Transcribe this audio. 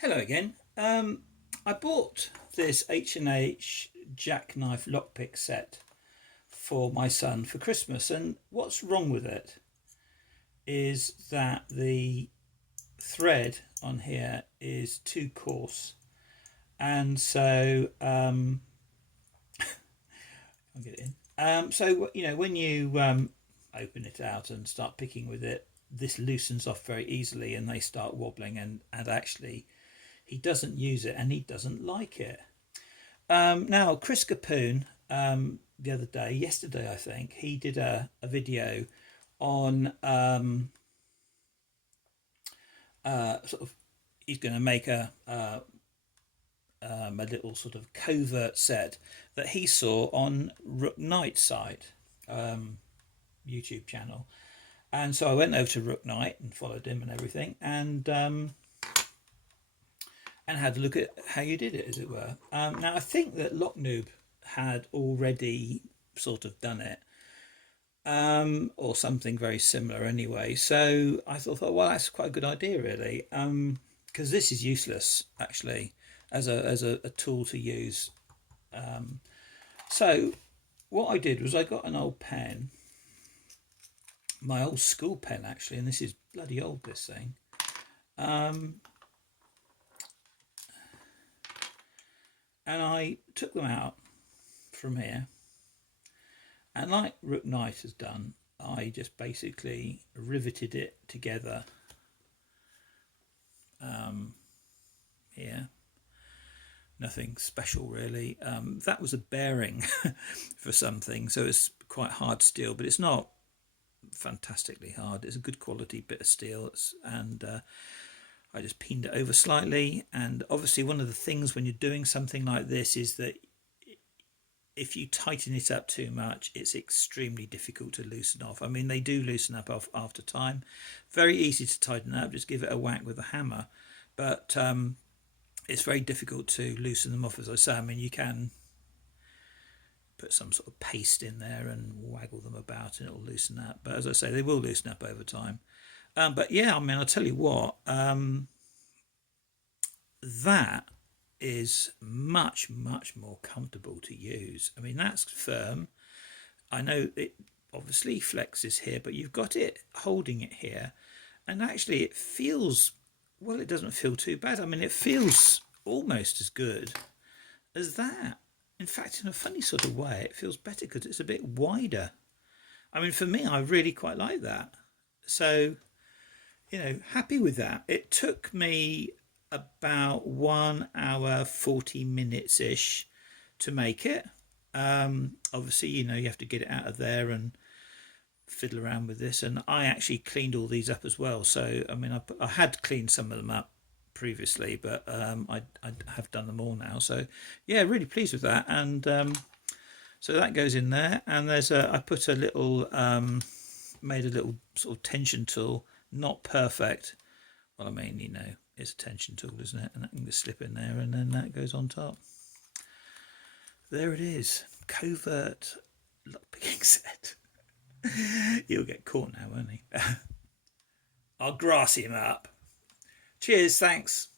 Hello again. I bought this H&H jackknife lockpick set for my son for Christmas, and what's wrong with it is that the thread on here is too coarse, and so I'll get it in. When you open it out and start picking with it, this loosens off very easily, and they start wobbling, and actually he doesn't use it and he doesn't like it. Now, Chris Capoon, the other day, yesterday, I think, he did a video on he's going to make a little sort of covert set that he saw on Rook Knight's site, YouTube channel. And so I went over to Rook Knight and followed him and everything, and had a look at how you did it, as it were. Now, I think that Locknoob had already sort of done it, or something very similar anyway. So I thought, well, that's quite a good idea, really, because this is useless, actually, as a tool to use. So what I did was I got an old pen, my old school pen, actually, and this is bloody old, this thing. And I took them out from here, and like Rook Knight has done, I just basically riveted it together here. Nothing special, really. That was a bearing for something, so it's quite hard steel, but it's not fantastically hard. It's a good quality bit of steel, and I just peened it over slightly. And obviously one of the things when you're doing something like this is that if you tighten it up too much, it's extremely difficult to loosen off. I mean, they do loosen up after time. Very easy to tighten up, just give it a whack with a hammer. But it's very difficult to loosen them off, as I say. I mean, you can put some sort of paste in there and waggle them about and it'll loosen up. But as I say, they will loosen up over time. But yeah, I mean, I'll tell you what, that is much, much more comfortable to use. I mean, that's firm. I know it obviously flexes here, but you've got it holding it here. And actually it feels, well, it doesn't feel too bad. I mean, it feels almost as good as that. In fact, in a funny sort of way, it feels better because it's a bit wider. I mean, for me, I really quite like that. So, happy with that. It took me about 1 hour 40 minutes ish to make it. Obviously, you have to get it out of there and fiddle around with this, and I actually cleaned all these up as well. So I mean, I had cleaned some of them up previously, but I have done them all now. So yeah, really pleased with that. And so that goes in there, and I put a little made a little sort of tension tool. Not perfect. Well, I mean, it's a tension tool, isn't it? And that can just slip in there, and then that goes on top. There it is. Covert lockpicking set. He'll get caught now, won't he? I'll grass him up. Cheers, thanks.